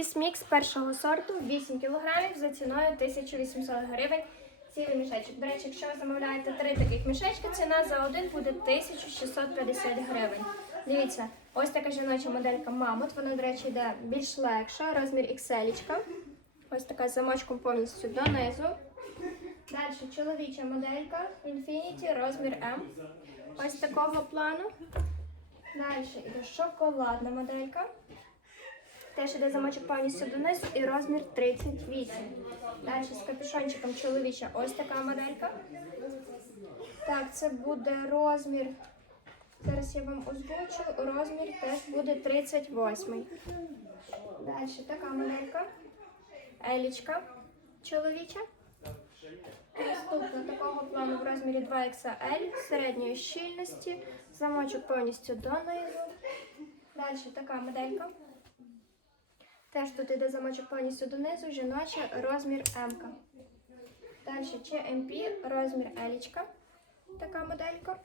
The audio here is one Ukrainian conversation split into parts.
Мікс першого сорту 8 кг за ціною 1800 гривень. Цілий мішечок. До речі, якщо ви замовляєте три таких мішечки, ціна за один буде 1650 гривень. Дивіться, ось така жіноча моделька Мамут. Вона, до речі, йде більш легша, розмір XL. Ось така з замочком повністю донизу. Далі чоловіча моделька Infinity, розмір M. Ось такого плану. Далі йде шоколадна моделька. Теж іде замочок повністю донизу і розмір 38. Далі з капюшончиком чоловіча ось така моделька. Так, це буде розмір. Зараз я вам озвучу. Розмір теж буде 38. Далі така моделька. Елічка чоловіча. Наступна такого плану в розмірі 2XL середньої щільності. Замочок повністю донизу. Далі така моделька. Теж тут іде замочок повністю донизу, жіноча, розмір М. Далі ЧМП, розмір Елічка. Така моделька.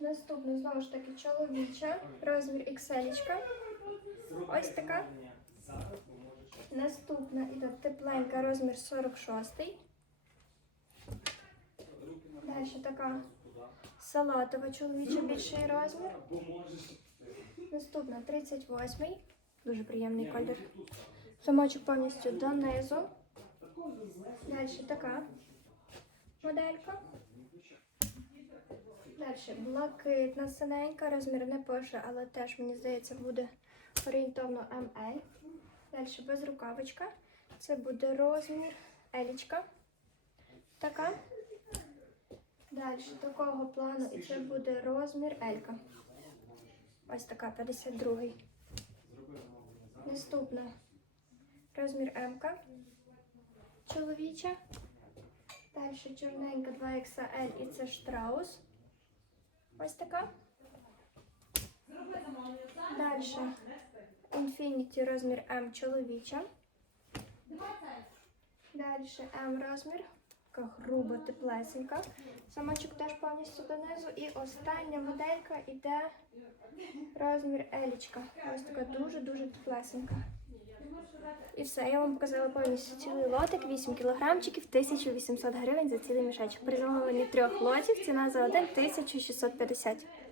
Наступна знову ж таки чоловіча, розмір XL. Ось така. Наступна іде тепленька, розмір 46. Далі така салатова чоловіча, більший розмір. Наступна 38. Дуже приємний колір. Замочок повністю донизу. Далі така моделька. Далі блакитна синенька, розмір не пише, але теж, мені здається, буде орієнтовно ML. Далі безрукавочка. Це буде розмір Елічка. Така. Далі такого плану, і це буде розмір Елька. Ось така 52. Наступна розмір М. Чоловіча. Далі чорненька 2XL і це штраус. Ось така. Далі Infinity розмір М чоловіча. Далі М розмір. Така груба, теплесенька. Самочок теж повністю донизу. І остання моделька йде розмір Елічка. Ось така дуже-дуже теплесенька. І все, я вам показала повністю цілий лотик, 8 кілограмчиків, 1800 гривень за цілий мішечок. При замовленні трьох лотів ціна за один 1650.